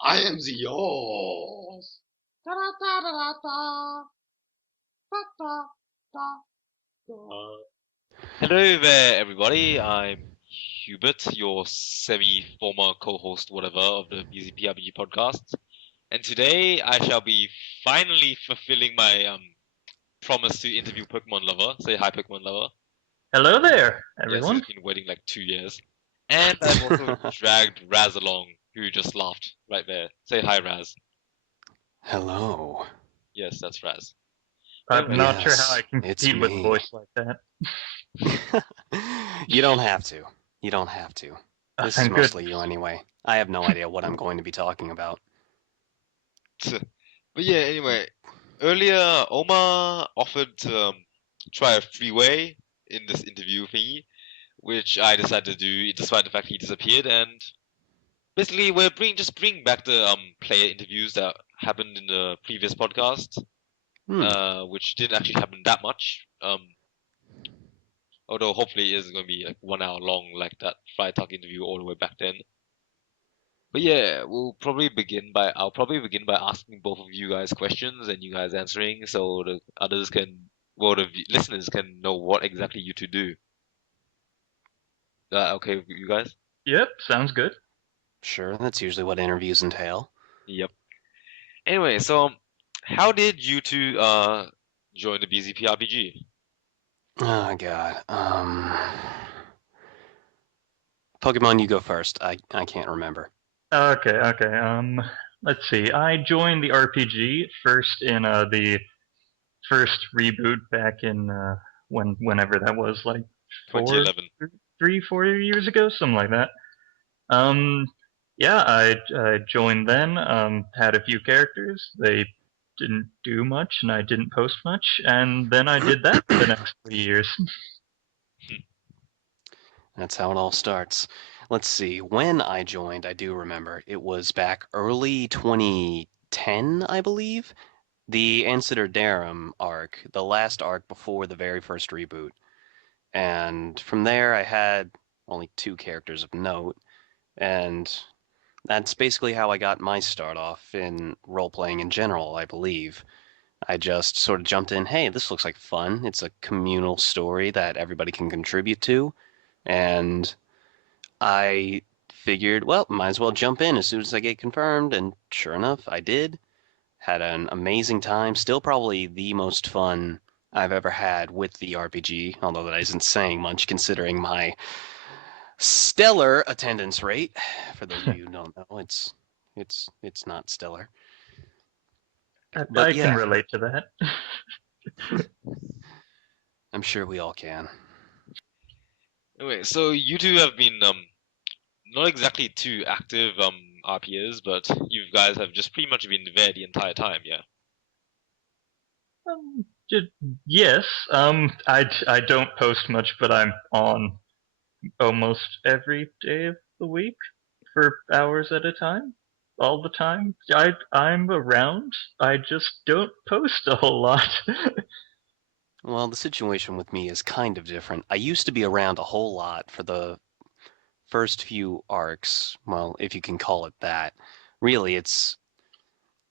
I am the yours. Da da da da da da da da da. Hello there, everybody. I'm Hubert, your semi-former co-host, whatever, of the BZPRPG podcast. And today I shall be finally fulfilling my promise to interview Pokemon Lover. Say hi, Pokemon Lover. Hello there, Yes, everyone. who's been waiting like 2 years. And I've also dragged Raz along, who just laughed right there. Say hi, Raz. Hello. Yes, that's Raz. I'm Anyway, not sure how I Yes, can it's compete with a me. voice like that. You don't have to. You don't have to. This is Thank mostly goodness. you anyway. I have no idea what I'm going to be talking about. but yeah, anyway, earlier Omar offered to try a freeway in this interview thingy, which I decided to do despite the fact he disappeared. And basically, we're bring back the player interviews that happened in the previous podcast, Hmm. which didn't actually happen that much. Although hopefully it is going to be like 1 hour long, like that Fry Talk interview all the way back then. But yeah, I'll probably begin by asking both of you guys questions and you guys answering, so the others can, well, the listeners can know what exactly you two do. Okay with you guys? Yep, sounds good. Sure, that's usually what interviews entail. Yep. Anyway, so how did you two join the BZP RPG? Oh god. Pokemon, you go first. I can't remember. Okay. Let's see. I joined the RPG first in the first reboot back in whenever that was, like 2011. 4 years ago, something like that. Um, yeah, I joined then. Had a few characters. They didn't do much, and I didn't post much. And then I did that for the next 3 years. That's how it all starts. Let's see. When I joined, I do remember. It was back early 2010, I believe. The Ansider Darum arc, the last arc before the very first reboot. And from there, I had only two characters of note, and that's basically how I got my start off in role playing in general, I believe. I just sort of jumped in, hey, this looks like fun. It's a communal story that everybody can contribute to, and I figured, well, might as well jump in as soon as I get confirmed, and sure enough, I did. Had an amazing time, still probably the most fun I've ever had with the RPG, although that isn't saying much considering my stellar attendance rate. For those of you who don't know, it's not stellar. But I can yeah, relate to that. I'm sure we all can. Anyway, so you two have been not exactly two active RPers, but you guys have just pretty much been there the entire time, yeah. Um, ju- yes. I don't post much, but I'm on almost every day of the week for hours at a time, all the time. I'm around. I just don't post a whole lot. Well, the situation with me is kind of different. I used to be around a whole lot for the first few arcs. Well, if you can call it that. Really, it's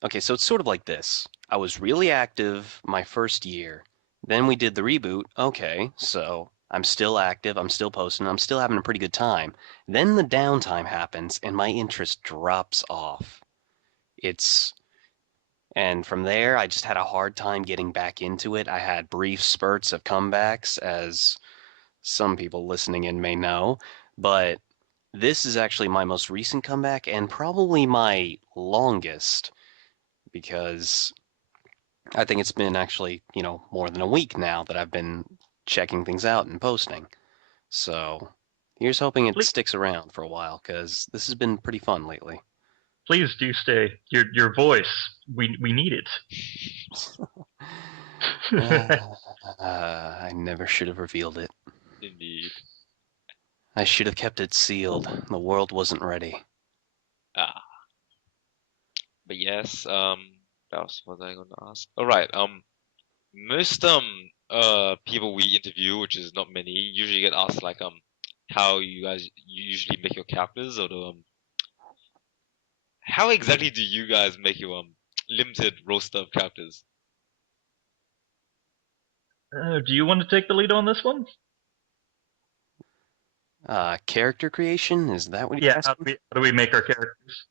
okay, so it's sort of like this. I was really active my first year. Then we did the reboot. Okay, so I'm still active, I'm still posting, I'm still having a pretty good time. Then the downtime happens and my interest drops off. It's and from there I just had a hard time getting back into it. I had brief spurts of comebacks, as some people listening in may know, but this is actually my most recent comeback and probably my longest because I think it's been actually, more than a week now that I've been checking things out and posting. So here's hoping it please, sticks around for a while, because this has been pretty fun lately. please do stay. Your voice. We need it. I never should have revealed it. Indeed. I should have kept it sealed. The world wasn't ready. Ah, but yes, what else was I going to ask? All right, most people we interview, which is not many, usually get asked like how you guys usually make your characters, or how exactly do you guys make your limited roster of characters? Do you want to take the lead on this one? Character creation? Is that what you're Yeah, asking? how do we make our characters?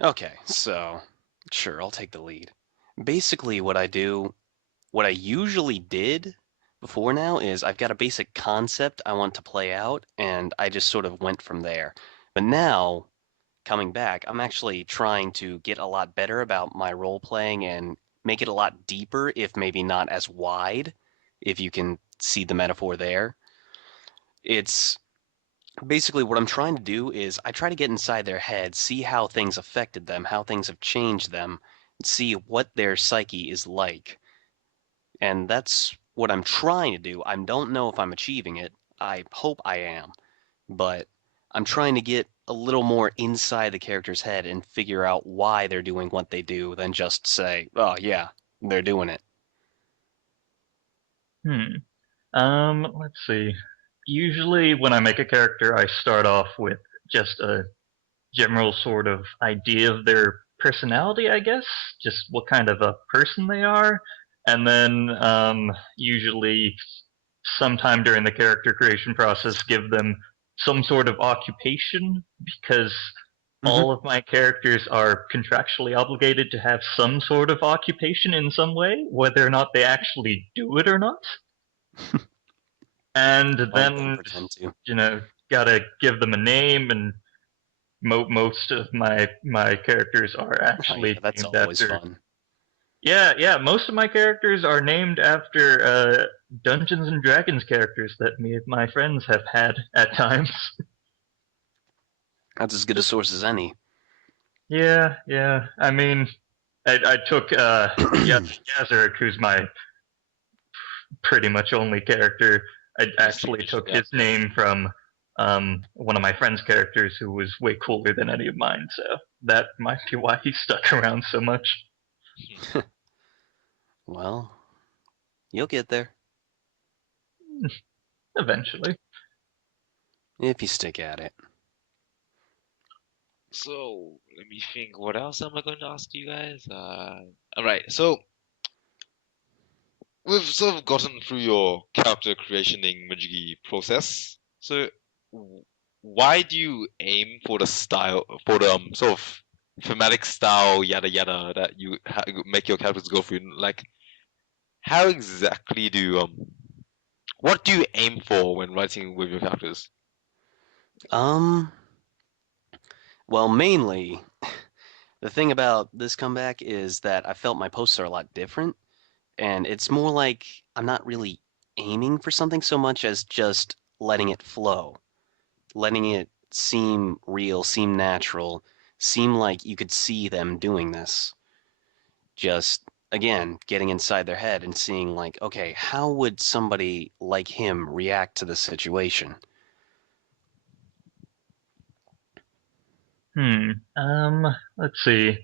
Okay, so sure, I'll take the lead. Basically, what I usually did before now is I've got a basic concept I want to play out, and I just sort of went from there. But now, coming back, I'm actually trying to get a lot better about my role playing and make it a lot deeper, if maybe not as wide, if you can see the metaphor there. It's basically what I'm trying to do is I try to get inside their head, see how things affected them, how things have changed them, see what their psyche is like. And that's what I'm trying to do. I don't know if I'm achieving it. I hope I am. But I'm trying to get a little more inside the character's head and figure out why they're doing what they do than just say, oh, yeah, they're doing it. Let's see. Usually, when I make a character, I start off with just a general sort of idea of their personality, I guess, just what kind of a person they are, and then usually sometime during the character creation process, give them some sort of occupation because all of my characters are contractually obligated to have some sort of occupation in some way, whether or not they actually do it or not. And All of them then, pretend to. gotta give them a name, and most of my characters are Oh, actually yeah, that's named always after. fun. Yeah, most of my characters are named after Dungeons and Dragons characters that me and my friends have had at times. That's as good a Just source as any. yeah. I mean, I took Yazurek, who's my pretty much only character. I actually took his name from one of my friend's characters who was way cooler than any of mine, so that might be why he stuck around so much. Well, you'll get there Eventually. if you stick at it. So let me think. What else am I going to ask you guys? All right. So we've sort of gotten through your character creationing Majigi process. So why do you aim for the style, for the sort of thematic style, yada yada, that you make your characters go through? Like, how exactly what do you aim for when writing with your characters? Um, well, mainly, the thing about this comeback is that I felt my posts are a lot different, and it's more like I'm not really aiming for something so much as just letting it flow, letting it seem real, seem natural, seem like you could see them doing this. Just, again, getting inside their head and seeing, like, okay, how would somebody like him react to the situation? Let's see.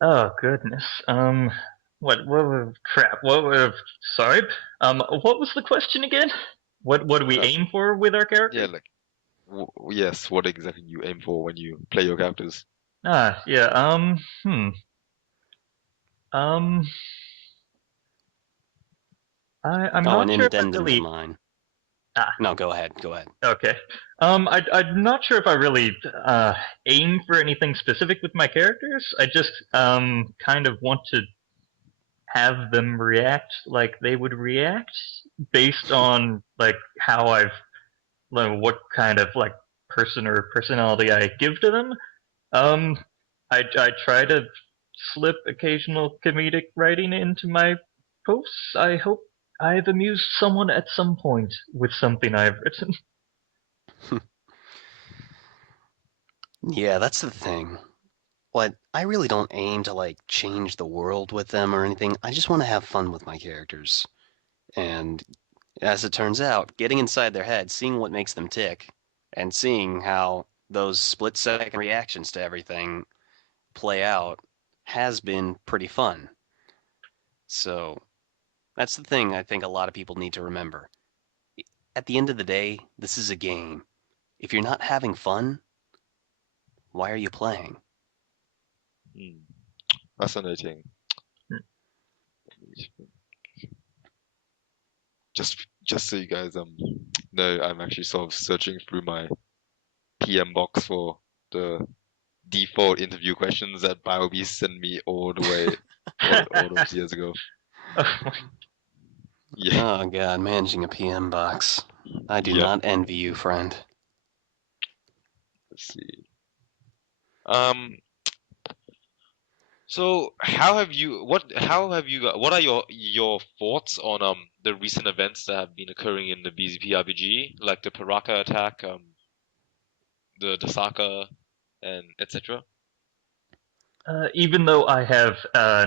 Oh goodness. Crap? Sorry. What was the question again? What do we Uh, aim for with our yeah, characters? like, yes, what exactly you aim for when you play your characters? Yeah. Um, I'm Oh, not an sure if I addendum to really. mine. Ah, No, go ahead, go ahead. okay. I'm not sure if I really aim for anything specific with my characters. I just kind of want to have them react like they would react based on like how I've like, what kind of like person or personality I give to them. Um, I try to slip occasional comedic writing into my posts. I hope I've amused someone at some point with something I've written. Yeah, that's the thing. What I really don't aim to like change the world with them or anything. I just want to have fun with my characters. And as it turns out, getting inside their head, seeing what makes them tick, and seeing how those split-second reactions to everything play out has been pretty fun. So, that's the thing I think a lot of people need to remember. At the end of the day, this is a game. If you're not having fun, Why are you playing? Fascinating. Hmm. Just so you guys know, I'm actually sort of searching through my PM box for the default interview questions that BioB sent me all the way all those years ago. Yeah. Oh god, managing a PM box. I do Yep. not envy you, friend. Let's see. So how have you what are your thoughts on the recent events that have been occurring in the BZP RPG, like the Paraka attack, the Dasaka, and etc.? Even though I have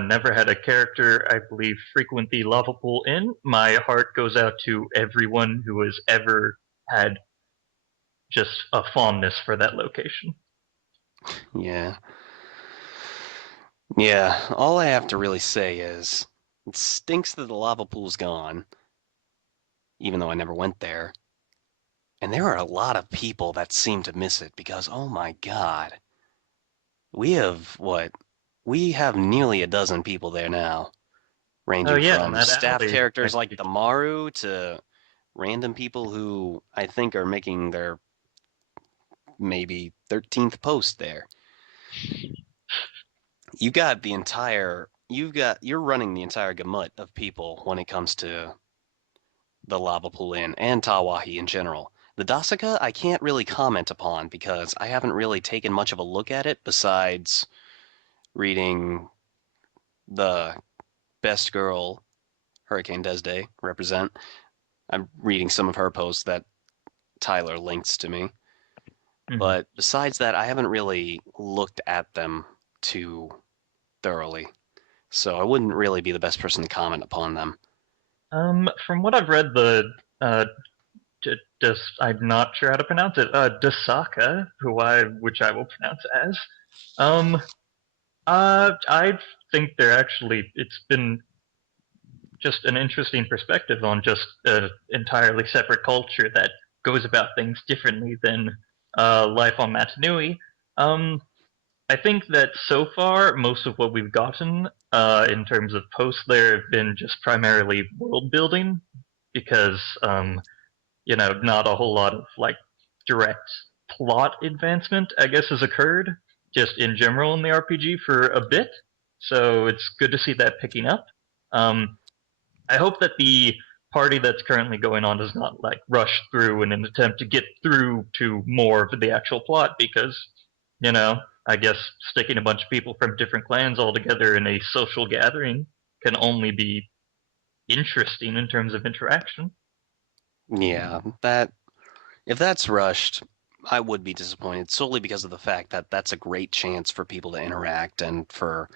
never had a character I believe frequent the lava pool in, my heart goes out to everyone who has ever had just a fondness for that location. Yeah. Yeah, all I have to really say is it stinks that the lava pool's gone, even though I never went there. And there are a lot of people that seem to miss it because, oh my god, we have what? We have nearly a dozen people there now, Oh ranging yeah, and from that staff alley characters next like to the Maru to random people who I think are making their maybe 13th post there. You're running the entire gamut of people when it comes to the lava pool inn and Tawahi in general. The Dasaka I can't really comment upon because I haven't really taken much of a look at it besides reading the best girl Hurricane Desde represent. I'm reading some of her posts that Tyler links to me. Mhm. But besides that, I haven't really looked at them too thoroughly. So I wouldn't really be the best person to comment upon them. From what I've read, I'm not sure how to pronounce it. Dasaka, which I will pronounce as. I think it's been just an interesting perspective on just an entirely separate culture that goes about things differently than life on Matanui. I think that so far, most of what we've gotten in terms of posts there have been just primarily world building because, not a whole lot of direct plot advancement, I guess, has occurred just in general in the RPG for a bit. So it's good to see that picking up. Um, I hope that the party that's currently going on does not rush through in an attempt to get through to more of the actual plot because, I guess sticking a bunch of people from different clans all together in a social gathering can only be interesting in terms of interaction. Yeah, that if that's rushed, I would be disappointed solely because of the fact that that's a great chance for people to interact and for,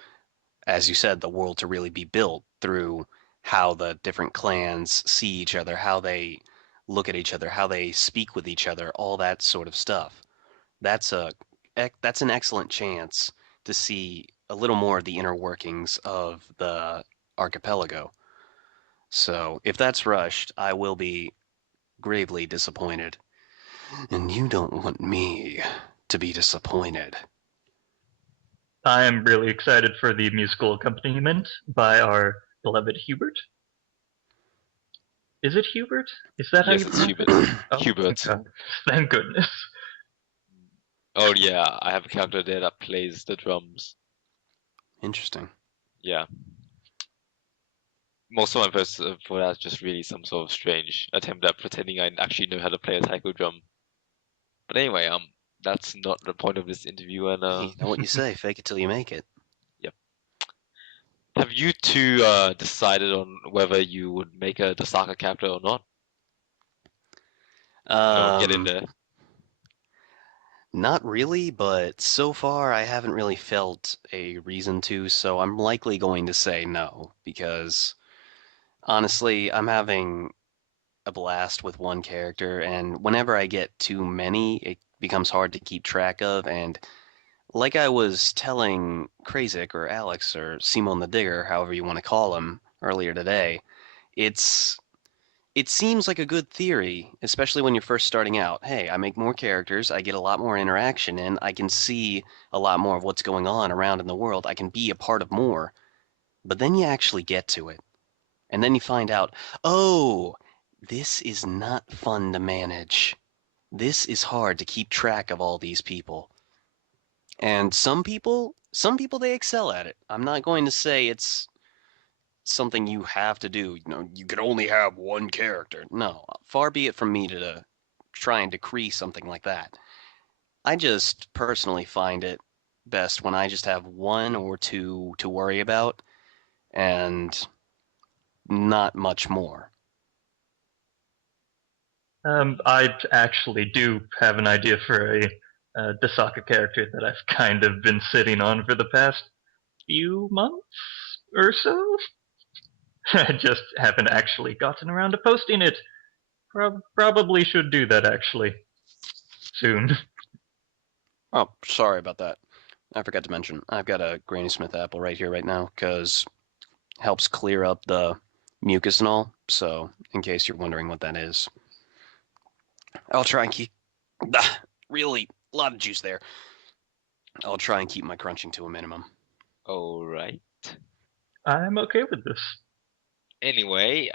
as you said, the world to really be built through how the different clans see each other, how they look at each other, how they speak with each other, all that sort of stuff. That's a that's an excellent chance to see a little more of the inner workings of the archipelago. So, if that's rushed, I will be gravely disappointed. And you don't want me to be disappointed. I am really excited for the musical accompaniment by our beloved Hubert. Is it Hubert? Is that how Yes, you it's pronounce Hubert. it? Oh, Hubert. thank goodness. Oh yeah, I have a character there that plays the drums. Interesting. Yeah. Most of my posts for that is just really some sort of strange attempt at pretending I actually know how to play a taiko drum. But anyway, that's not the point of this interview, and Hey, you know what you say, fake it till you make it. yep. Have you two decided on whether you would make a Dasaka character or not? Get in there. Not really, but so far I haven't really felt a reason to, so I'm likely going to say no, because honestly, I'm having a blast with one character, and whenever I get too many, it becomes hard to keep track of, and like I was telling Krazik or Alex or Simon the Digger, however you want to call him, earlier today, it's it seems like a good theory, especially when you're first starting out. Hey, I make more characters, I get a lot more interaction in, I can see a lot more of what's going on around in the world, I can be a part of more. But then you actually get to it. And then you find out, oh, this is not fun to manage. This is hard to keep track of all these people. And some people they excel at it. I'm not going to say it's something you have to do. You know, you can only have one character. No, far be it from me to try and decree something like that. I just personally find it best when I just have one or two to worry about and not much more. I actually do have an idea for a Dasaka character that I've kind of been sitting on for the past few months or so. I just haven't actually gotten around to posting it. Probably should do that actually soon. Oh, sorry about that. I forgot to mention, I've got a Granny Smith apple right here right now, because helps clear up the mucus and all, so in case you're wondering what that is. I'll try and keep... really, a lot of juice there. I'll try and keep my crunching to a minimum. Alright. I'm okay with this. Anyway,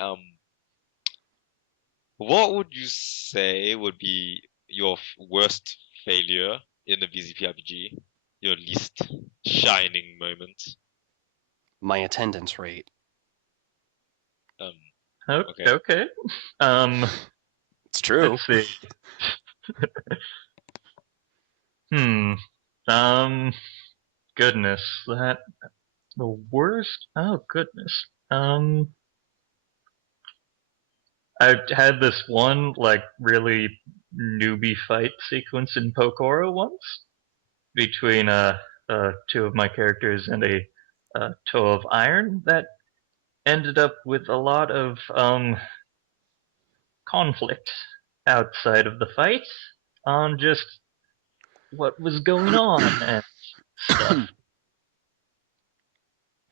what would you say would be your worst failure in the BZPRPG? Your least shining moment? My attendance rate. Um, Okay. Um, It's true. let's see. Goodness, that the worst. Oh goodness. I had this one like really newbie fight sequence in Pokoro once between two of my characters and a toe of iron that ended up with a lot of conflict outside of the fight on just what was going on and stuff.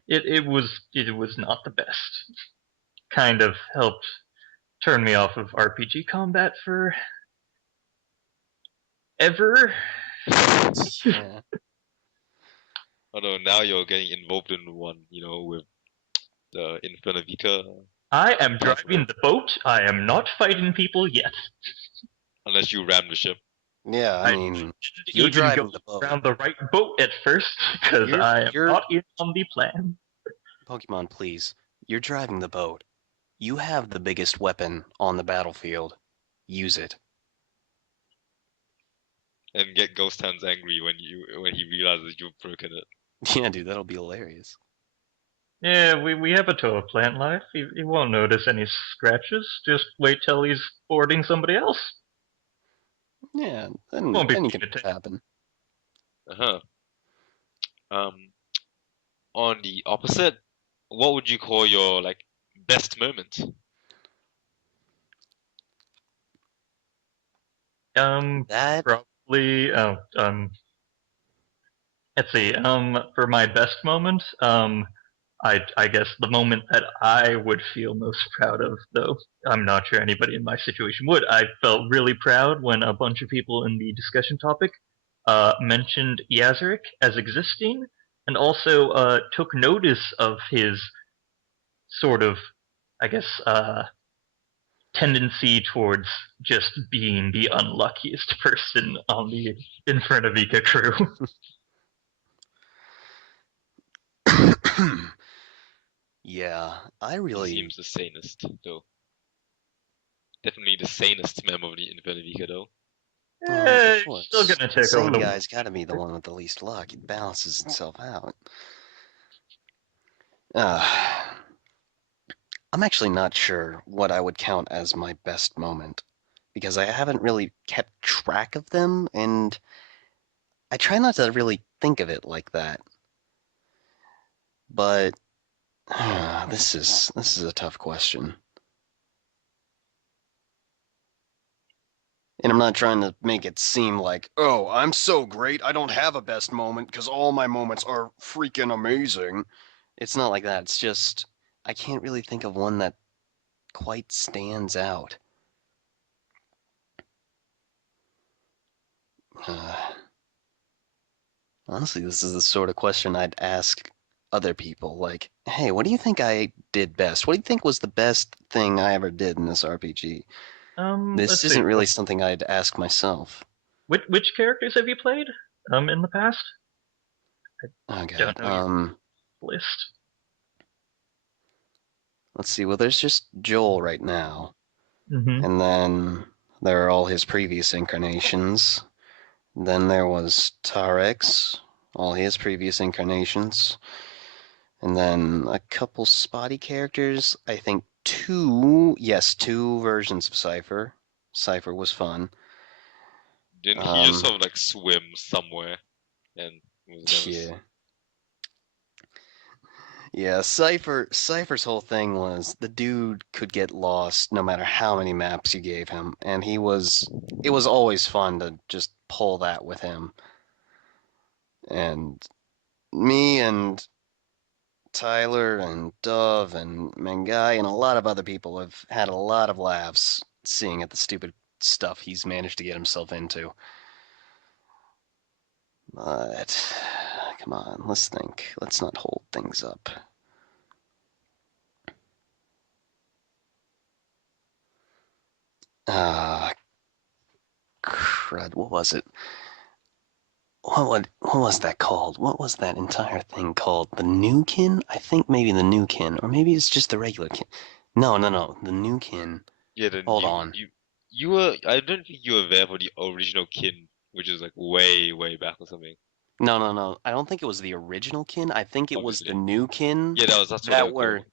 It was not the best. Kind of helped turn me off of RPG combat for ever. Yeah. although now you're getting involved in one, with the Infernavica, I am driving the boat. I am not fighting people yet. unless you ram the ship. Yeah, I I mean, didn't you're even driving go the boat. around the right boat at first because I am You're not in on the plan. Pokemon, please. You're driving the boat. You have the biggest weapon on the battlefield. Use it. And get Ghost Hands angry when he realizes you've broken it. Yeah, dude, that'll be hilarious. Yeah, we have a toe of plant life. He won't notice any scratches. Just wait till he's boarding somebody else. Yeah, then Won't be anything paying can attention. happen. Uh-huh. On the opposite, what would you call your best moment? That Probably. Let's see. For my best moment, I guess the moment that I would feel most proud of, though I'm not sure anybody in my situation would. I felt really proud when a bunch of people in the discussion topic mentioned Yazarick as existing, and also took notice of his sort of, I guess, tendency towards just being the unluckiest person on the Infernavica crew. yeah, I He really seems the sanest, though. Definitely the sanest member of the Infernavica, though. of Still course. gonna The take over sane the. guy's got to be the one with the least luck. It balances itself out. Uh, I'm actually not sure what I would count as my best moment because I haven't really kept track of them, and I try not to really think of it like that. But this is a tough question. And I'm not trying to make it seem like, oh, I'm so great, I don't have a best moment because all my moments are freaking amazing. It's not like that. It's just I can't really think of one that quite stands out. Honestly, this is the sort of question I'd ask other people. Like, hey, what do you think I did best? What do you think was the best thing I ever did in this RPG? This Let's isn't see. really something I'd ask myself. Which characters have you played? In the past? Oh Don't god. know your list. Let's see. Well, there's just Joel right now, Mm-hmm. and then there are all his previous incarnations. Then there was Tarex, all his previous incarnations. And then a couple spotty characters. I think two versions of Cypher. Cypher was fun. Didn't he just sort of like swim somewhere and was never? Yeah. Yeah, Cypher's whole thing was the dude could get lost no matter how many maps you gave him, and it was always fun to just pull that with him. And me and Tyler and Dove and Mengai and a lot of other people have had a lot of laughs seeing at the stupid stuff he's managed to get himself into. But come on, let's think. Let's not hold things up. Ah, crud. What was it? What was that called? What was that entire thing called? The new kin? I think maybe the new kin, or maybe it's just the regular kin. No, the new kin. Yeah, then Hold on. you were. I don't think you were there for the original kin, which is like way back or something. No. I don't think it was the original kin. I think it was Obviously. the new kin. Yeah, that's what they that were were. called.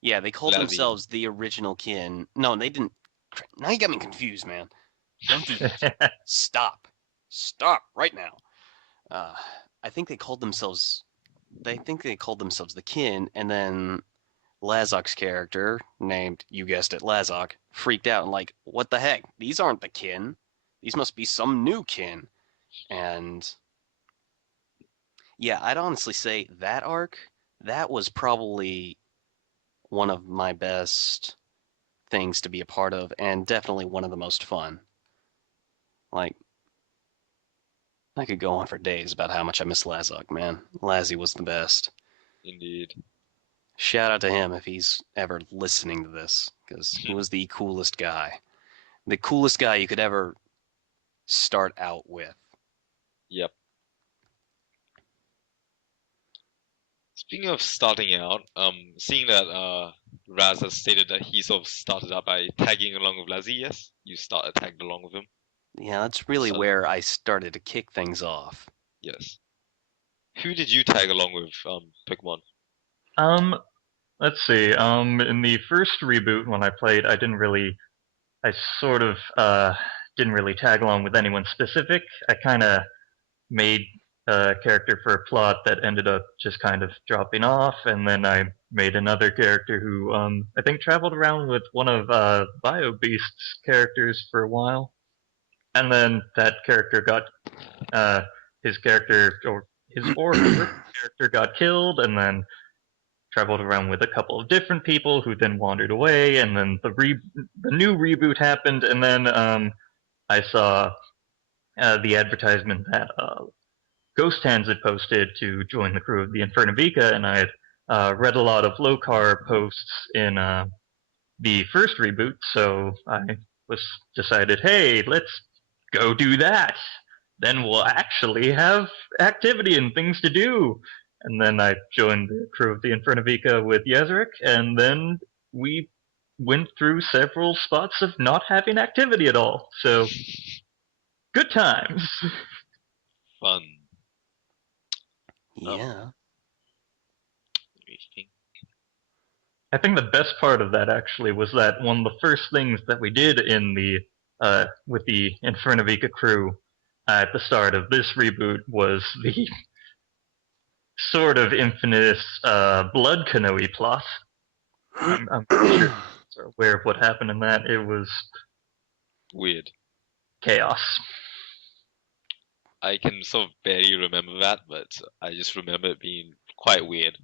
Yeah, they called Lazy. themselves the original kin. No, they didn't. Now you got me confused, man. Don't do that. Stop right now. I think they called themselves. They think they called themselves the kin, and then Lazok's character, named, you guessed it, Lazok, freaked out and like, what the heck? These aren't the kin. These must be some new kin. And yeah, I'd honestly say that arc, that was probably one of my best things to be a part of, and definitely one of the most fun. Like, I could go on for days about how much I miss Lazok, man. Lazzy was the best. Indeed. Shout out to him if he's ever listening to this, because he was the coolest guy. The coolest guy you could ever start out with. Yep. Speaking of starting out, seeing that Raz has stated that he sort of started out by tagging along with Lazi, yes? You started tagged along with him? Yeah, that's really where I started to kick things off. Yes. Who did you tag along with, Pokemon? Let's see. In the first reboot when I played, I sort of didn't really tag along with anyone specific. I kind of made a character for a plot that ended up just kind of dropping off, and then I made another character who I think traveled around with one of Bio Beast's characters for a while, and then that character got his character or her character got killed, and then traveled around with a couple of different people who then wandered away, and then the new reboot happened, and then I saw the advertisement that Ghost Hands had posted to join the crew of the Infernavica, and I had read a lot of Lokar posts in the first reboot, so I was decided, hey, let's go do that. Then we'll actually have activity and things to do. And then I joined the crew of the Infernavica with Yezrik, and then we went through several spots of not having activity at all. So, good times. Fun. Yeah. Let me think. I think the best part of that actually was that one of the first things that we did in the with the Infernavica crew at the start of this reboot was the sort of infamous blood canoe plot. I'm pretty sure you're aware of what happened in that. It was Weird. chaos. I can sort of barely remember that, but I just remember it being quite weird.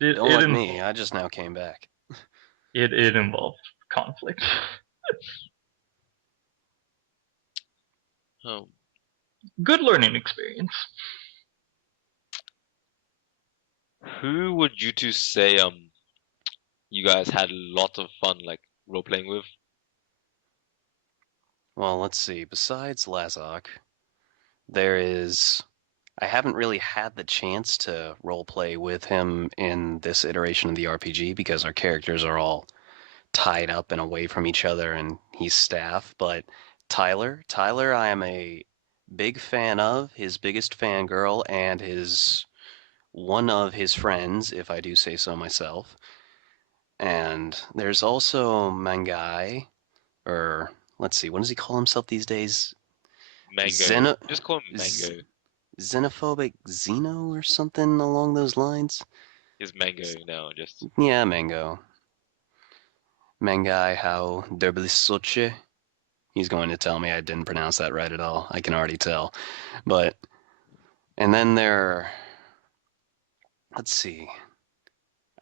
It Don't like me, involved, I just now came back. It involved conflict. Um, Good learning experience. who would you two say you guys had a lot of fun like role playing with? Well, let's see. Besides Lazok, there is. I haven't really had the chance to roleplay with him in this iteration of the RPG because our characters are all tied up and away from each other, and he's staff. But Tyler, I am a big fan of, his biggest fangirl, and his one of his friends, if I do say so myself. And there's also Mangai, or let's see, what does he call himself these days? Mango. Xeno, Just call him Z- Mango. Xenophobic Xeno or something along those lines. He's Mango now. Just Yeah, Mango. Mangai how derblisoche. He's going to tell me I didn't pronounce that right at all. I can already tell. But, and then let's see.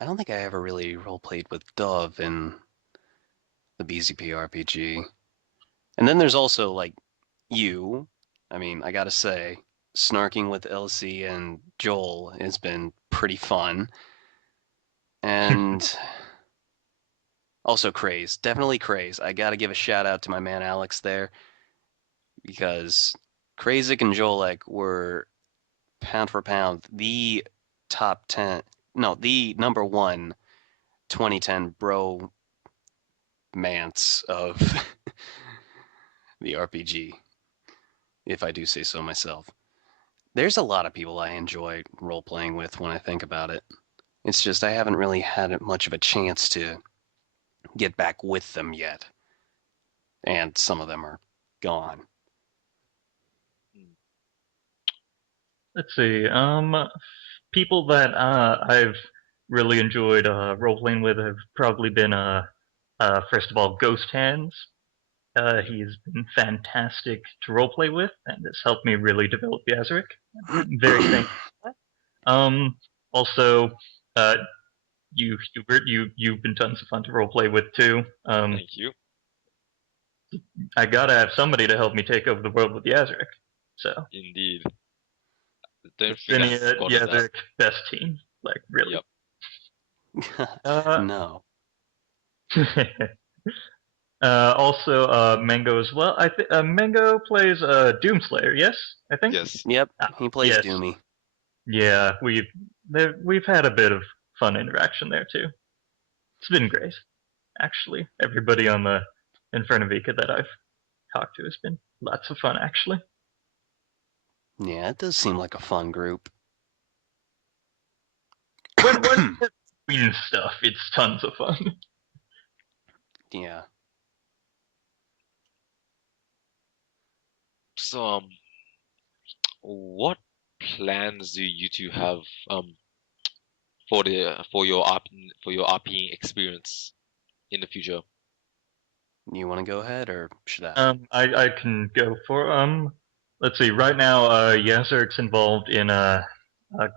I don't think I ever really roleplayed with Dove in the BZPRPG. And then there's also, like, you. I mean, I gotta say, snarking with Elsie and Joel has been pretty fun. And also Craze. Definitely Craze. I gotta give a shout out to my man Alex there because Krazik and Jolek were pound for pound the top 10, no, the number one 2010 bro mance of the RPG, if I do say so myself. There's a lot of people I enjoy role playing with when I think about it. It's just I haven't really had much of a chance to get back with them yet. And some of them are gone. Let's see. People that I've really enjoyed role playing with have probably been first of all, Ghost Hands. He's been fantastic to roleplay with, and has helped me really develop Yazric. I'm very thankful for that. Also, uh, you, Hubert, you've been tons of fun to roleplay with too. thank you. I gotta have somebody to help me take over the world with Yazric. So, Indeed. Don't think I Cinia, forgot that. Yazric, best team. Like, really. Yep. No. Also, Mango as well. I think Mango plays Doomslayer. Yes, I think. Yes. Yep, Ah, he plays yes. Doomy. Yeah, we've had a bit of fun interaction there too. It's been great, actually. Everybody on the Infernavica that I've talked to has been lots of fun, actually. Yeah, it does seem like a fun group. When we're doing stuff, it's tons of fun. Yeah. So what plans do you two have for your RPing experience in the future? You want to go ahead, or should I? I can go for let's see. Right now, Yazerk's involved in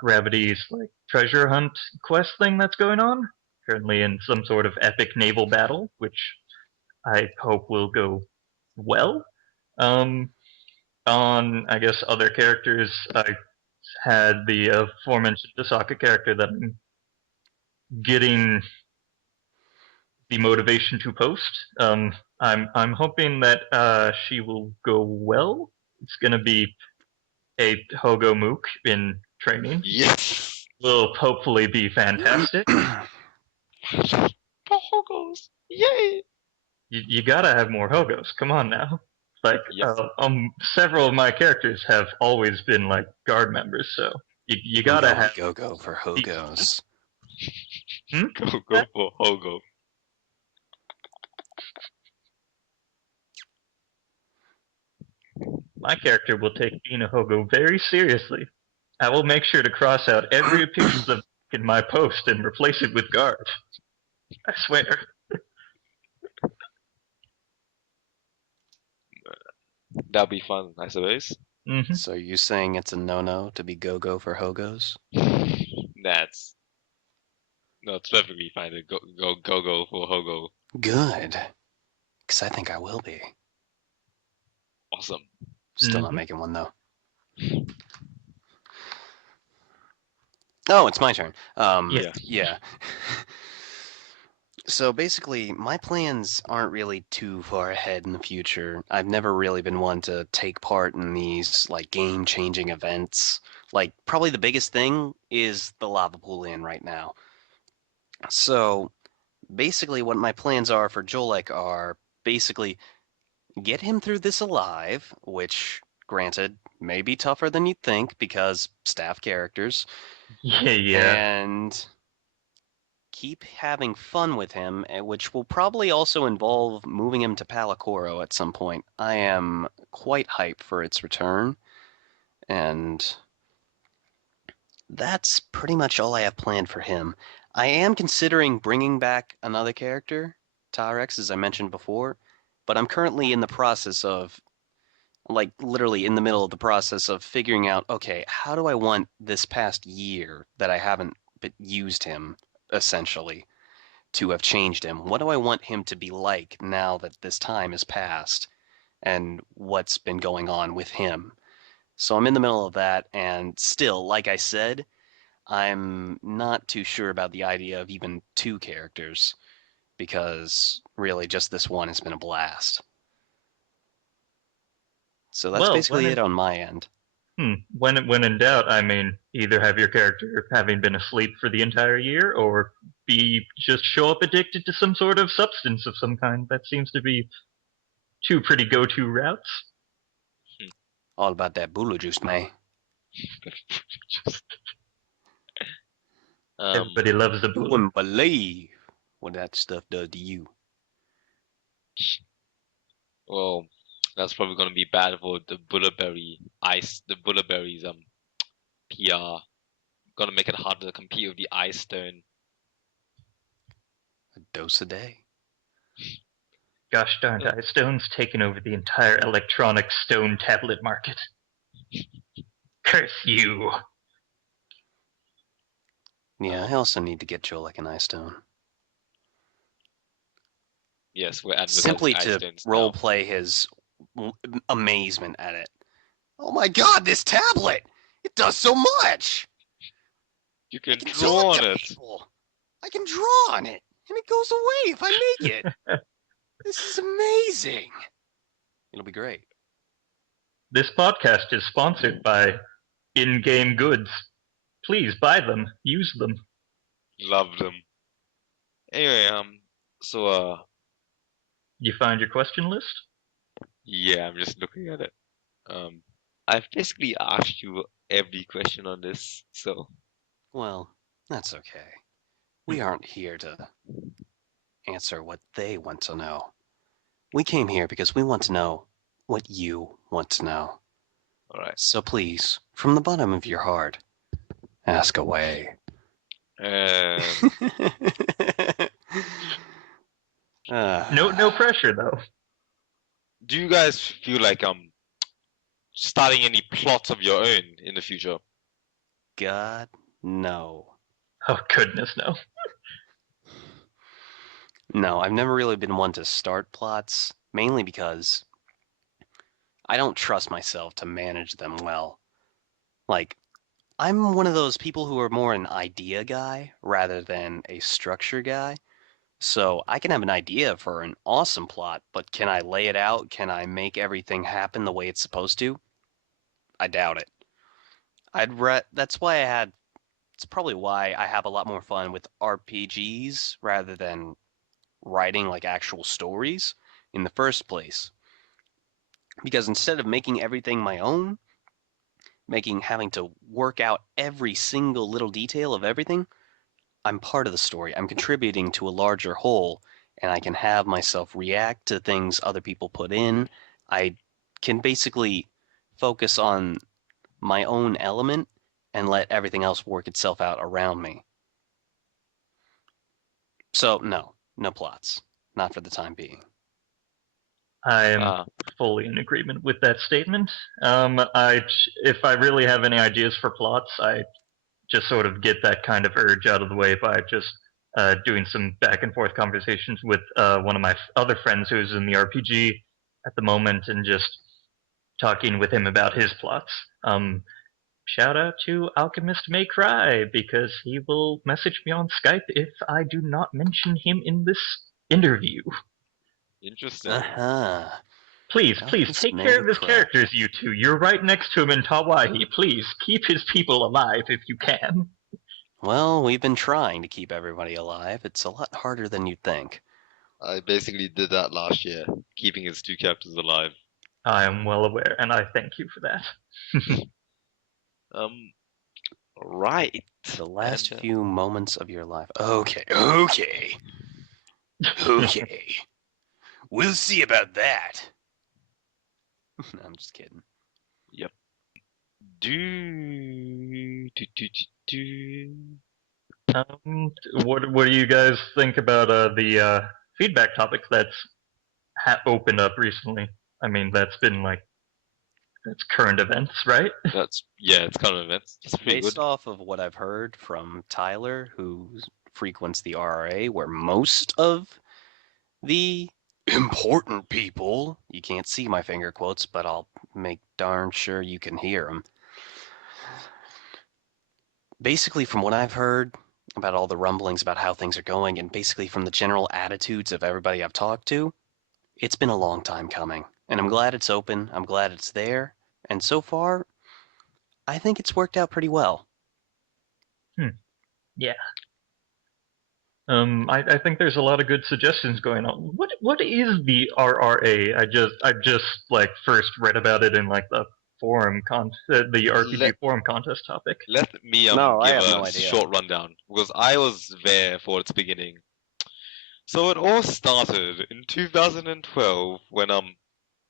Gravity's like treasure hunt quest thing that's going on. Currently in some sort of epic naval battle, which I hope will go well. Um, on I guess other characters, I had the aforementioned Asaka character that I'm getting the motivation to post. I'm hoping that she will go well. It's gonna be a Hogo Mook in training. Yes. Will hopefully be fantastic. Pogos. Yay. You gotta have more Hogos. Come on now. Like Yep. several of my characters have always been like guard members, so you gotta have. Go for Hogos. Hmm? Go for Hogo. My character will take being a Hogo very seriously. I will make sure to cross out every appearance of in my post and replace it with guard. I swear. That'll be fun, I suppose. Mm-hmm. So you saying it's a no-no to be go for Hogos? That's No, it's perfectly fine to go for Hogo. Good. Because I think I will be. Awesome. Still not Mhm. making one, though. Oh, it's my turn. Yeah. Yeah. So basically, my plans aren't really too far ahead in the future. I've never really been one to take part in these like game-changing events. Like probably the biggest thing is the lava pool in right now. So basically what my plans are for Jolek are basically get him through this alive, which granted may be tougher than you'd think because staff characters, Yeah. and keep having fun with him, which will probably also involve moving him to Palicoro at some point. I am quite hyped for its return, and that's pretty much all I have planned for him. I am considering bringing back another character, Tyrex, as I mentioned before, but I'm currently in the process of, like, literally in the middle of the process of figuring out, okay, how do I want this past year that I haven't used him, essentially, to have changed him? What do I want him to be like now that this time has passed and what's been going on with him? So I'm in the middle of that, and still, like I said, I'm not too sure about the idea of even two characters because really just this one has been a blast. So that's Well, basically it on my end. when in doubt, I mean, either have your character having been asleep for the entire year, or be just show up addicted to some sort of substance of some kind. That seems to be two pretty go-to routes. All about that bulu juice, man. Everybody loves the You bula. wouldn't believe what that stuff does to you. Well, that's probably gonna be bad for the Bullerberry ice. The Bullerberries PR gonna make it harder to compete with the Ice Stone. A dose a day. Gosh darn it, Stone's taken over the entire electronic stone tablet market. Curse you! Yeah, I also need to get Joe like an ice stone. Yes, we're advertising Simply Ice to Stones role now. play his amazement at it. Oh my god, this tablet! It does so much! You I can can draw talk on to it. people! I can draw on it! And it goes away if I make it! This is amazing! It'll be great. This podcast is sponsored by in-game goods. Please buy them, use them. Love them. Anyway, so You find your question list? yeah, I'm just looking at it. I've basically asked you every question on this, so Well, that's okay. We aren't here to answer what they want to know. We came here because we want to know what you want to know. alright. So please, from the bottom of your heart, ask away. No pressure though. Do you guys feel like starting any plots of your own in the future? God, no. Oh goodness, no. No, I've never really been one to start plots, mainly because I don't trust myself to manage them well. Like, I'm one of those people who are more an idea guy rather than a structure guy. So I can have an idea for an awesome plot, but can I lay it out? Can I make everything happen the way it's supposed to? I doubt it. That's why it's probably why I have a lot more fun with RPGs rather than writing like actual stories in the first place. Because instead of making everything my own, having to work out every single little detail of everything, I'm part of the story. I'm contributing to a larger whole, and I can have myself react to things other people put in. I can basically focus on my own element and let everything else work itself out around me. So, no plots. Not for the time being. I am Uh, fully in agreement with that statement. If I really have any ideas for plots, I just sort of get that kind of urge out of the way by just doing some back and forth conversations with one of my other friends who's in the RPG at the moment, and just talking with him about his plots. Shout out to Alchemist May Cry, because he will message me on Skype if I do not mention him in this interview. Interesting. Uh-huh. Please Alchemist take May care of his Cry. characters, you two. You're right next to him in Tawahi. Please keep his people alive if you can. Well, we've been trying to keep everybody alive. It's a lot harder than you'd think. I basically did that last year, keeping his two captains alive. I am well aware, and I thank you for that. Right. The last And, few moments of your life. Okay. We'll see about that. No, I'm just kidding. Yep. Do. What do you guys think about the feedback topics that's opened up recently? I mean, that's current events, right? It's kind of events. It's pretty Based good. off of what I've heard from Tyler, who frequents the RRA, where most of the important people, you can't see my finger quotes, but I'll make darn sure you can hear them. Basically, from what I've heard about all the rumblings about how things are going, and basically from the general attitudes of everybody I've talked to, it's been a long time coming. And I'm glad it's open, I'm glad it's there, and so far, I think it's worked out pretty well. Yeah. I think there's a lot of good suggestions going on. What is the RRA? I just like first read about it in like the the RPG forum contest topic. Let me No, I give have a no idea. short rundown, because I was there for its beginning. So it all started in 2012 when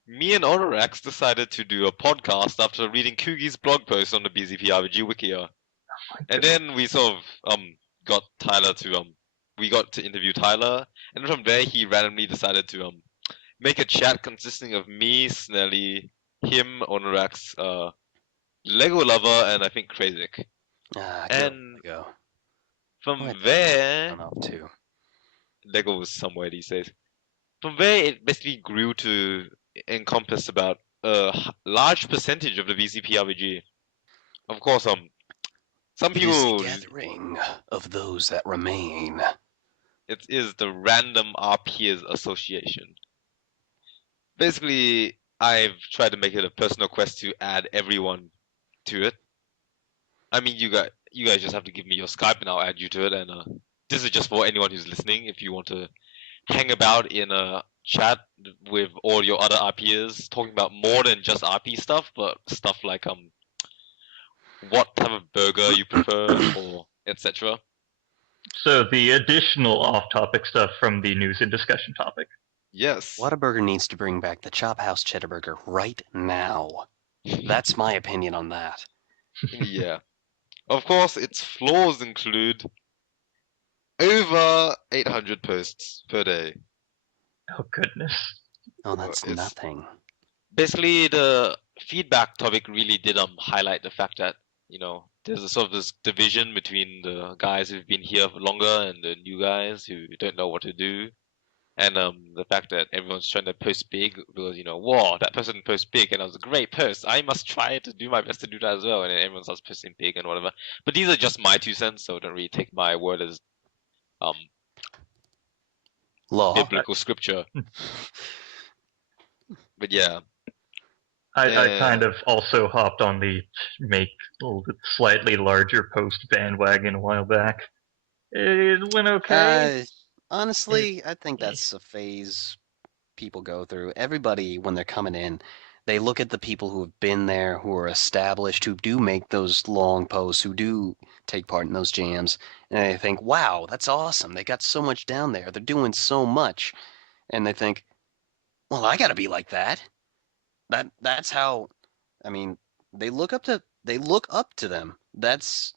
me and Onorax decided to do a podcast after reading Kugi's blog post on the BZPRPG Wikia. And then we sort of got Tyler to we got to interview Tyler, and from there he randomly decided to make a chat consisting of me, Snelly, him, Onorax, Lego Lover, and I think Krazik. And Go. from there, Turn off too. Lego was somewhere these days. From there, it basically grew to encompass about a large percentage of the BCP RPG. Of course, some It is the people, gathering of those that remain. it is the Random RPers Association. Basically, I've tried to make it a personal quest to add everyone to it. I mean, you guys just have to give me your Skype and I'll add you to it. And this is just for anyone who's listening. If you want to hang about in a chat with all your other RPers, talking about more than just RP stuff, but stuff like what type of burger you prefer or etc. So the additional off-topic stuff from the news and discussion topic. Yes. Whataburger needs to bring back the Chop House Cheddar Burger right now. That's my opinion on that. Yeah. Of course, its flaws include over 800 posts per day. Oh goodness. Oh, that's It's- nothing. Basically, the feedback topic really did highlight the fact that there's a sort of this division between the guys who've been here for longer and the new guys who don't know what to do, and the fact that everyone's trying to post big because whoa, that person posts big and that was a great post. I must try to do my best to do that as well, and then everyone starts posting big and whatever. But these are just my 2 cents, so don't really take my word as Law. biblical scripture. But yeah. I kind of also hopped on the make slightly larger post bandwagon a while back. It went okay. Honestly, I think that's a phase people go through. Everybody, when they're coming in, they look at the people who have been there, who are established, who do make those long posts, who do take part in those jams, and they think, wow, that's awesome. They got so much down there. They're doing so much. And they think, well, I gotta be like that. That's how, I mean, they look up to them. That's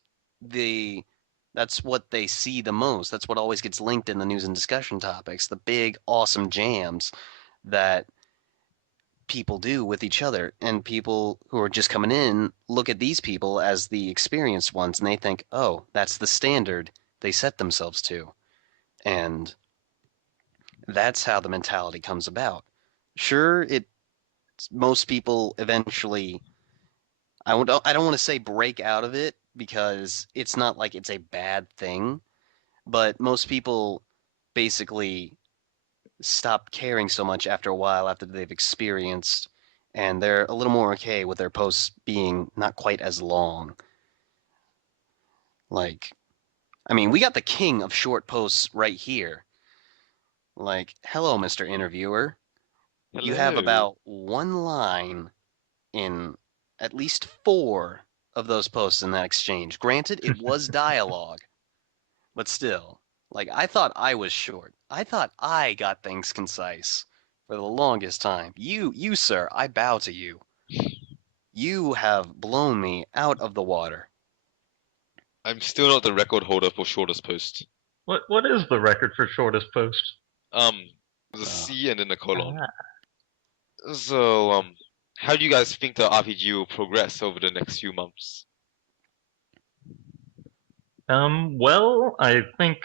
what they see the most. That's what always gets linked in the news and discussion topics. The big, awesome jams that people do with each other. And people who are just coming in look at these people as the experienced ones and they think, oh, that's the standard they set themselves to. And that's how the mentality comes about. Sure, most people eventually I don't want to say break out of it because it's not like it's a bad thing, but most people basically stop caring so much after a while after they've experienced, and they're a little more okay with their posts being not quite as long. Like, I mean, we got the king of short posts right here. Like, hello, Mr. Interviewer. You have Hello. about one line in at least 4 of those posts in that exchange. Granted, it was dialogue, but still. Like, I thought I was short. I thought I got things concise for the longest time. You, sir, I bow to you. You have blown me out of the water. I'm still not the record holder for shortest post. What is the record for shortest post? The Uh, C and then the colon. Ah. So, how do you guys think the RPG will progress over the next few months? Well, I think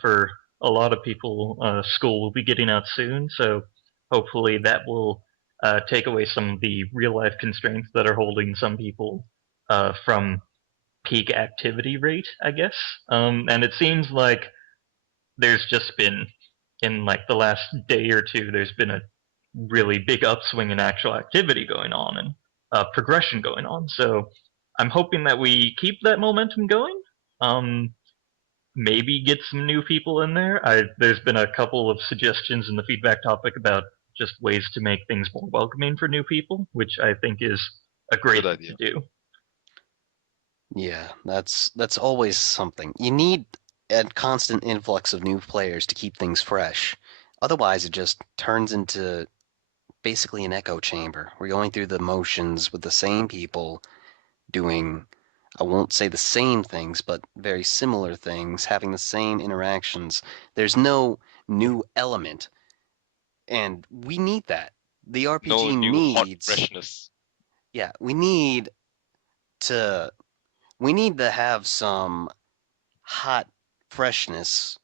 for a lot of people, school will be getting out soon, so hopefully that will take away some of the real life constraints that are holding some people from peak activity rate, I guess. And it seems like there's just been, in like the last day or two, there's been a really big upswing in actual activity going on and progression going on. So I'm hoping that we keep that momentum going. Um, Maybe get some new people in there. There's been a couple of suggestions in the feedback topic about just ways to make things more welcoming for new people, which I think is a great Good thing idea. to do. Yeah, that's always something. You need a constant influx of new players to keep things fresh. Otherwise, it just turns into basically an echo chamber. We're going through the motions with the same people doing, I won't say the same things, but very similar things, having the same interactions. There's no new element, and we need that. The No RPG new hot needs, freshness. yeah, to we need to have some hot freshness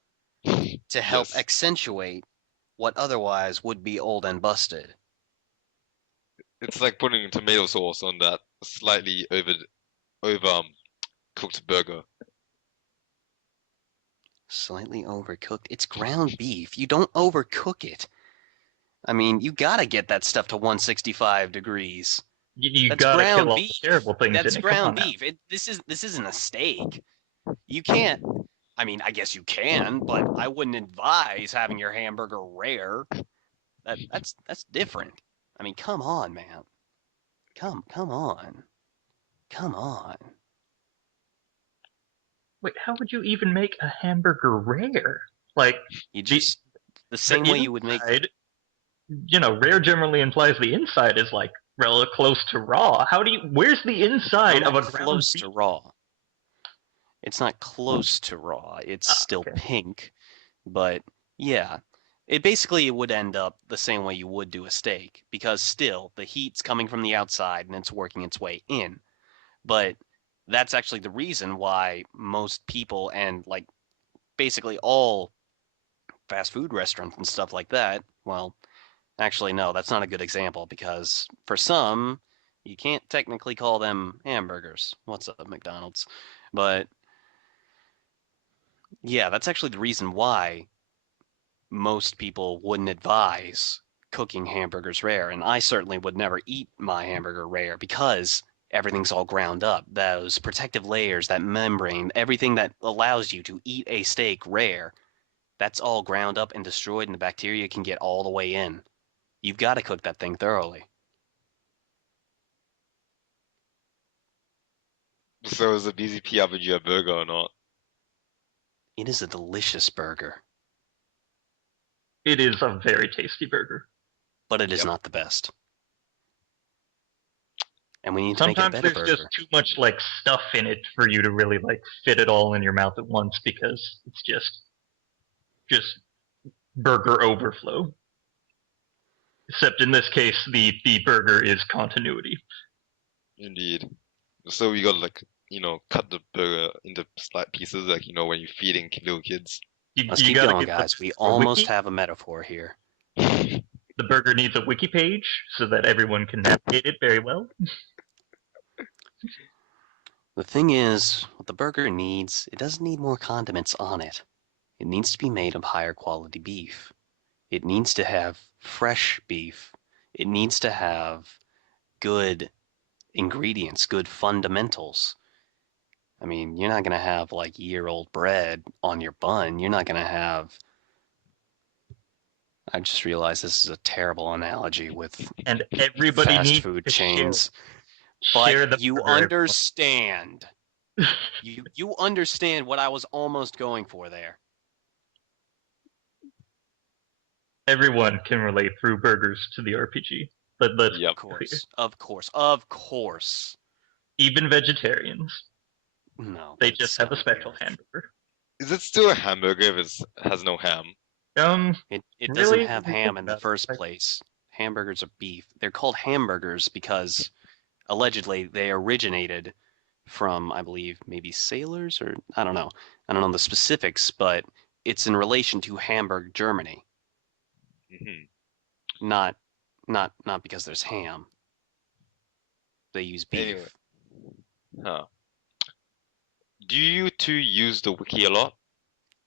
to help Yes. accentuate what otherwise would be old and busted. It's like putting tomato sauce on that slightly over cooked burger. Slightly overcooked. It's ground beef. You don't overcook it. I mean, you gotta get that stuff to 165 degrees. You That's gotta kill ground all the terrible beef. things in That's it. Come ground on now. beef. This isn't a steak. You can't. I mean, I guess you can, but I wouldn't advise having your hamburger rare. That's different. I mean, come on, man. Come on. Come on. Wait, how would you even make a hamburger rare? Like You the just the the same way you would make inside, rare generally implies the inside is like relatively close to raw. How do you? Where's the well, inside of not a ground close beef? to raw. It's not close to raw. It's Ah, still okay. pink, but yeah. It would end up the same way you would do a steak because still the heat's coming from the outside and it's working its way in. But that's actually the reason why most people and like basically all fast food restaurants and stuff like that, well, actually no, that's not a good example because for some you can't technically call them hamburgers. What's up, McDonald's? But yeah, that's actually the reason why most people wouldn't advise cooking hamburgers rare, and I certainly would never eat my hamburger rare because everything's all ground up. Those protective layers, that membrane, everything that allows you to eat a steak rare, that's all ground up and destroyed, and the bacteria can get all the way in. You've got to cook that thing thoroughly. So is a BZPRPG a burger or not? It is a delicious burger, It is a very tasty burger. but it is Yep. not the best. And we need to make it a Sometimes better there's just burger. too much like stuff in it for you to really like fit it all in your mouth at once because it's just burger overflow. Except in this case, the burger is continuity. Indeed. So you gotta cut the burger into slight pieces, like when you're feeding little kids. Let's You keep gotta going, give guys. We a almost wiki. have a metaphor here. The burger needs a wiki page so that everyone can navigate it very well. The thing is, what the burger needs, it doesn't need more condiments on it. It needs to be made of higher quality beef. It needs to have fresh beef. It needs to have good ingredients, good fundamentals. I mean, you're not going to have like year-old bread on your bun. You're not going to have. I just realized this is a terrible analogy with And everybody fast needs food to share chains. But the you burger. understand. You understand what I was almost going for there. Everyone can relate through burgers to the RPG. But let's Yep. Of course. Of course. Of course. even vegetarians, No, but they it's just have a still special weird. hamburger. Is it still a hamburger if it has no ham? It doesn't Really? have When you ham think in the about first it, place. Hamburgers are beef. They're called hamburgers because allegedly they originated from, I believe, maybe sailors or I don't know. I don't know the specifics, but it's in relation to Hamburg, Germany. Hmm. Not not because there's ham. They use Anyway, beef. huh? Do you two use the wiki a lot?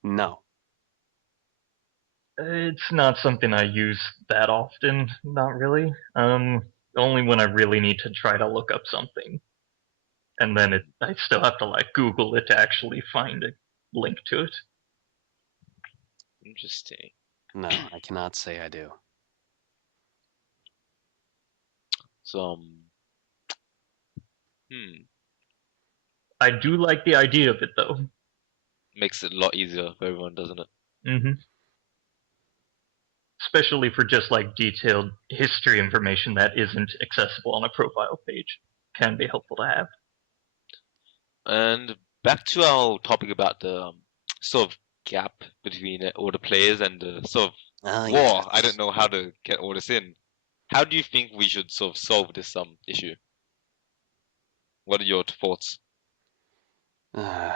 No. it's not something I use that often. Not really. Only when I really need to try to look up something, and then I still have to like Google it to actually find a link to it. Interesting. No, I cannot say I do. So, hmm, I do like the idea of it though. makes it a lot easier for everyone, doesn't it? hmm Especially for just like detailed history information that isn't accessible on a profile page, can be helpful to have. And back to our topic about the sort of gap between all the players and the sort of Ah, war. I don't yes. know how to get all this in. How do you think we should sort of solve this issue? What are your thoughts? Hmm.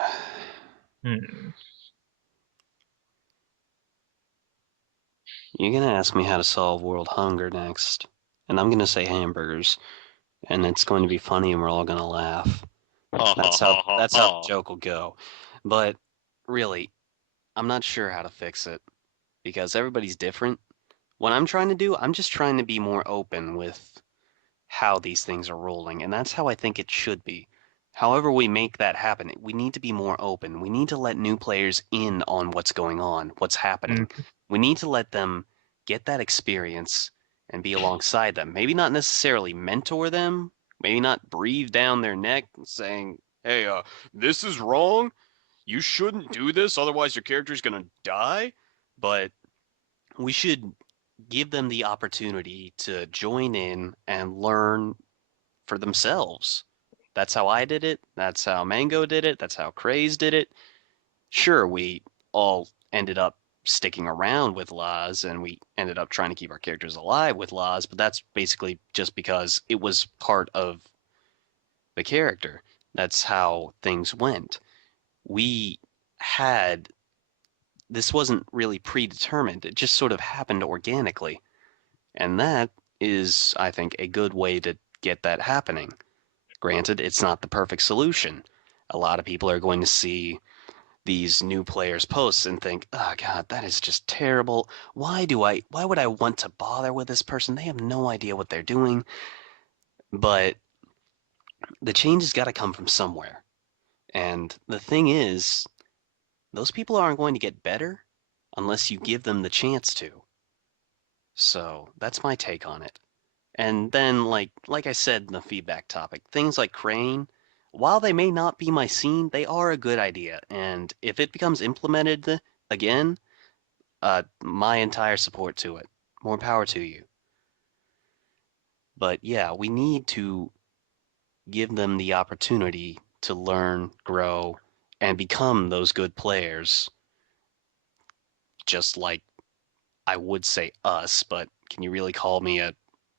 You're gonna ask me how to solve world hunger next, and I'm gonna say hamburgers, and it's going to be funny, and we're all gonna laugh. Ha ha ha ha That's how the ha. joke will go. But really, I'm not sure how to fix it because everybody's different. What I'm trying to do, I'm just trying to be more open with how these things are rolling, and that's how I think it should be. However, we make that happen, we need to be more open. We need to let new players in on what's going on, what's happening. Mm. We need to let them get that experience and be alongside them. Maybe not necessarily mentor them, maybe not breathe down their neck saying, hey, this is wrong. You shouldn't do this, otherwise your character's gonna die. But we should give them the opportunity to join in and learn for themselves. That's how I did it. That's how Mango did it. That's how Craze did it. Sure, we all ended up sticking around with Laz and we ended up trying to keep our characters alive with Laz, but that's basically just because it was part of the character. That's how things went. We had this wasn't really predetermined. It just sort of happened organically. And that is, I think, a good way to get that happening. Granted, it's not the perfect solution. A lot of people are going to see these new players' posts and think, "Oh God, that is just terrible. Why would I want to bother with this person? They have no idea what they're doing." But the change has got to come from somewhere. And the thing is, those people aren't going to get better unless you give them the chance to. So that's my take on it. And then, like I said in the feedback topic, things like Crane, while they may not be my scene, they are a good idea. And if it becomes implemented again, my entire support to it. More power to you. But yeah, we need to give them the opportunity to learn, grow, and become those good players. Just like I would say us, but can you really call me a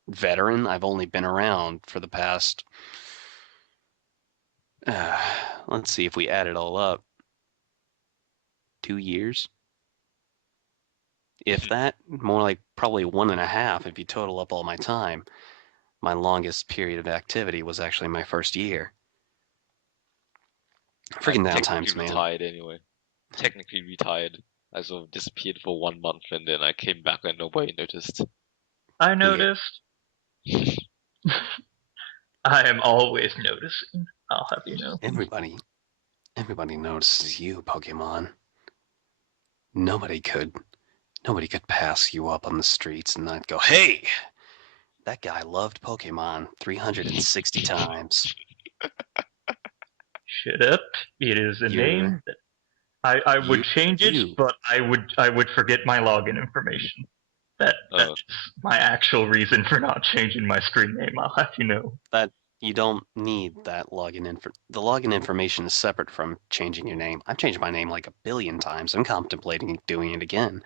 veteran? I've only been around for the past let's see if we add it all up. 2 years? If that, more like probably 1.5 if you total up all my time. My longest period of activity was actually my first year. Freaking I'm downtimes, technically man. retired anyway. Technically retired. I sort of disappeared for 1 month and then I came back and nobody noticed. I noticed. I am always noticing. I'll have you know. Everybody notices you, Pokemon. Nobody could pass you up on the streets and not go, hey, that guy loved Pokemon 360 times. Shut up. It is a You're name that I would change it, you. but I would forget my login information. That's my actual reason for not changing my screen name. I'll have you know. That you don't need that login info. The login information is separate from changing your name. I've changed my name like 1 billion times. I'm contemplating doing it again.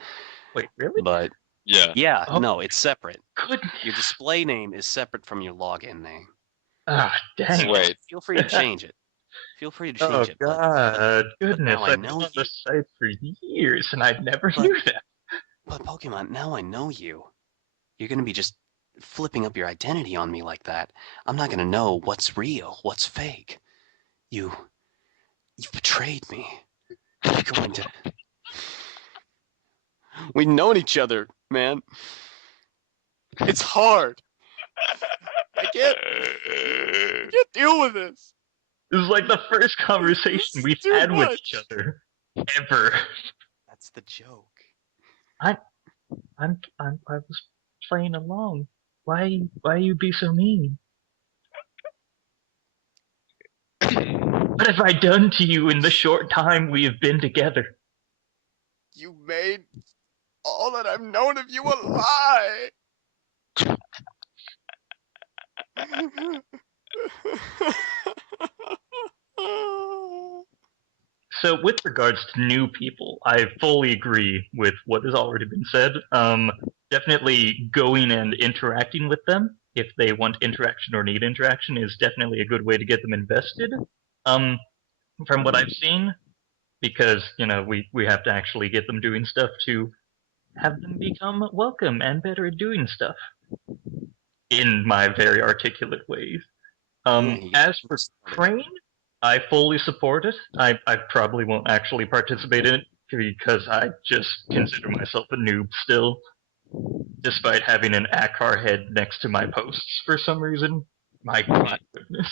Wait, really? But Yeah. Oh. no, it's separate. Goodness. Your display name is separate from your login name. Ah, dang. So Wait. feel free to change it. Feel free to change it. God, goodness! now I I've know been on you. the site for years, and I never knew that. But Pokemon, now I know you. You're gonna be just flipping up your identity on me like that. I'm not gonna know what's real, what's fake. You've betrayed me. You're going to. We've known each other, man. It's hard. I can't deal with this. This is like the first conversation we've had with each other ever. That's the joke. I was playing along. Why you be so mean? What have I done to you in the short time we have been together? You made all that I've known of you a lie. So, with regards to new people, I fully agree with what has already been said. Definitely going and interacting with them, if they want interaction or need interaction, is definitely a good way to get them invested. From what I've seen, because we have to actually get them doing stuff to have them become welcome and better at doing stuff. In my very articulate ways. As for Crane, I fully support it. I probably won't actually participate in it because I just consider myself a noob still, despite having an Akar head next to my posts for some reason. My goodness.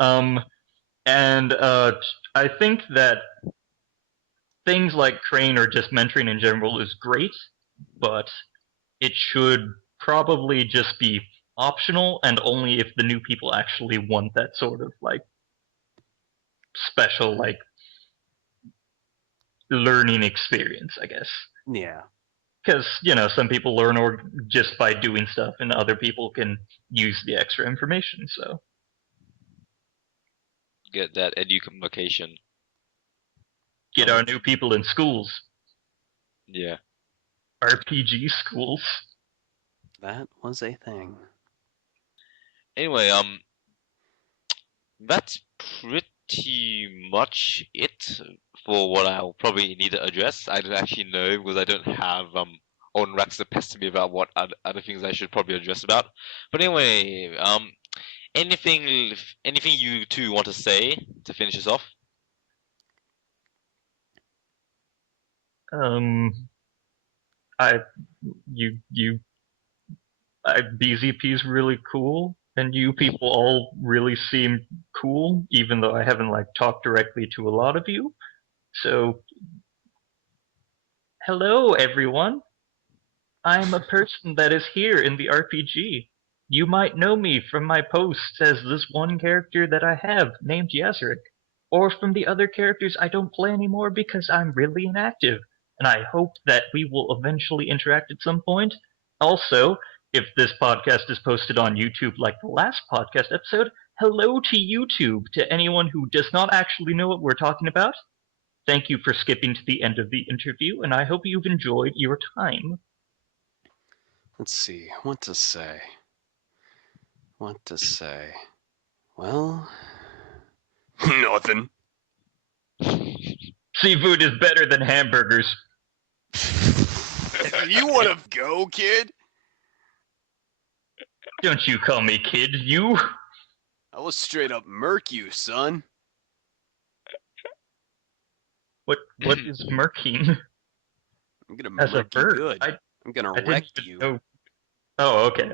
And I think that things like Crane or just mentoring in general is great, but it should probably just be optional and only if the new people actually want that sort of special learning experience, I guess. Yeah. Because some people learn or just by doing stuff, and other people can use the extra information. So Get that education. get our new people in schools. Yeah. RPG schools. That was a thing. Anyway, that's pretty much it for what I'll probably need to address. I don't actually know because I don't have on racks to pester me about what other things I should probably address about. But anyway, anything you two want to say to finish us off? BZP's really cool, and you people all really seem cool, even though I haven't talked directly to a lot of you. So, hello everyone. I'm a person that is here in the RPG. You might know me from my posts as this one character that I have named Yazric, or from the other characters I don't play anymore because I'm really inactive, and I hope that we will eventually interact at some point. Also, if this podcast is posted on YouTube like the last podcast episode, hello to YouTube, to anyone who does not actually know what we're talking about. Thank you for skipping to the end of the interview, and I hope you've enjoyed your time. Let's see, what to say. Well, nothing. Seafood is better than hamburgers. You want to go, kid? Don't you call me kid, you. I will straight up murk you, son. What is murking I'm gonna as a murk you verb? good. I'm gonna I didn't wreck even you. know. Oh, okay.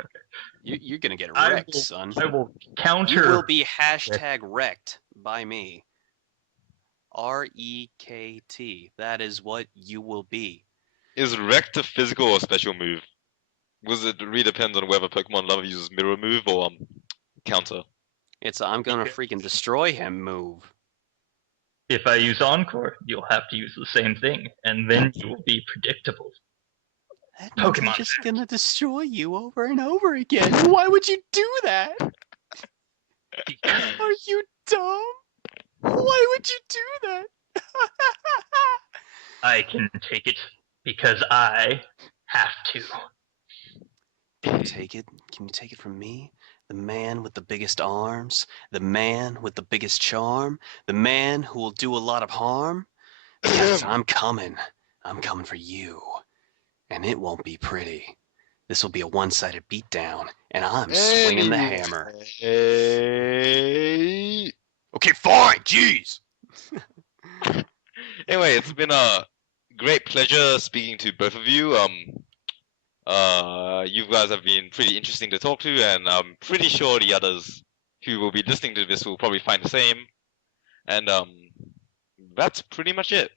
You're gonna get I wrecked, will, son. I will counter. You will be hashtag wrecked by me. REKT. That is what you will be. Is wrecked a physical or special move? Because it really depends on whether Pokemon Love uses mirror move or counter. It's a I'm gonna freaking destroy him move. If I use Encore, you'll have to use the same thing, and then you will be predictable. That means I'm Pokemon just gonna destroy you over and over again. Why would you do that? Are you dumb? Why would you do that? I can take it because I have to. Can you take it? Can you take it from me? The man with the biggest arms, the man with the biggest charm, the man who will do a lot of harm? Because I'm coming. I'm coming for you. And it won't be pretty. This will be a one-sided beatdown, and I'm swinging the hammer. Hey. Okay, fine, jeez! Anyway, it's been a great pleasure speaking to both of you. You guys have been pretty interesting to talk to, and I'm pretty sure the others who will be listening to this will probably find the same. And that's pretty much it.